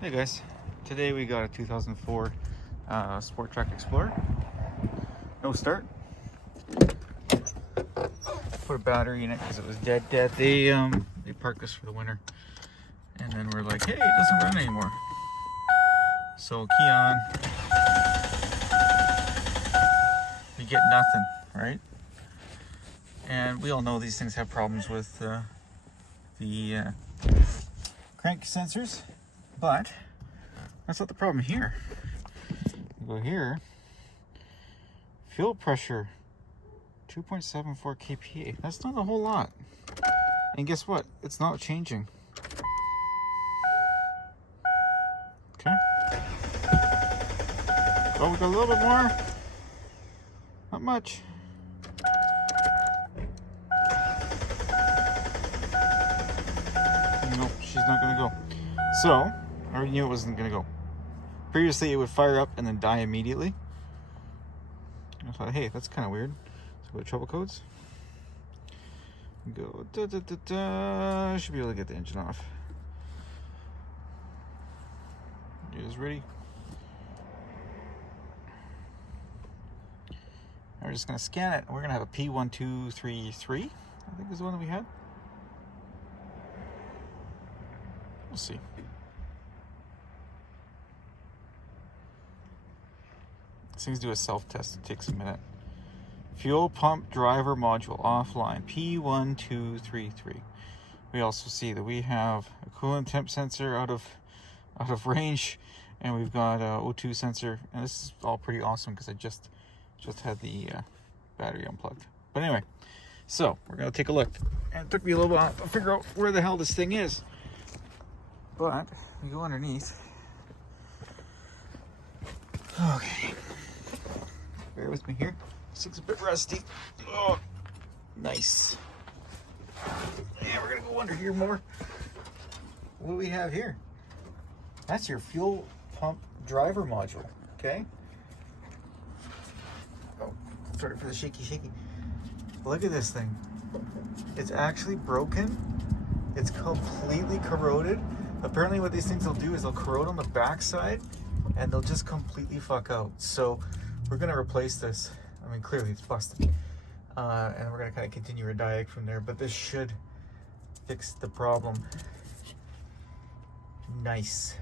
Hey guys, today we got a 2004 SportTrac Explorer. No start. Put a battery in it because it was dead. They parked us for the winter, and then we're like, hey, it doesn't run anymore. So key on, you get nothing, right? And we all know these things have problems with the crank sensors, but that's not the problem here. You go here, fuel pressure 2.74 kPa. That's not a whole lot. And guess what? It's not changing. Okay. Oh, we got a little bit more. Not much. Nope, she's not gonna go. So, I already knew it wasn't gonna go. Previously, it would fire up and then die immediately. I thought, hey, that's kind of weird. So go to trouble codes. Go da da da da. Should be able to get the engine off. You guys ready? We're just gonna scan it. We're gonna have a P1233. I think is the one that we had. We'll see. These things do a self-test. It takes a minute. Fuel pump driver module offline, P1233. We also see that we have a coolant temp sensor out of range, and we've got a O2 sensor, and this is all pretty awesome because I just had the battery unplugged. But anyway, so we're gonna take a look, and it took me a little while to figure out where the hell this thing is. But we go underneath. Okay, bear with me here. This looks a bit rusty. Oh, nice. Yeah, we're gonna go under here more. What do we have here? That's your fuel pump driver module, okay? Oh, sorry for the shaky. Look at this thing. It's actually broken. It's completely corroded. Apparently what these things will do is they'll corrode on the backside and they'll just completely fuck out. So we're gonna replace this. I mean, clearly it's busted. And we're gonna kind of continue our diag from there, but this should fix the problem. Nice.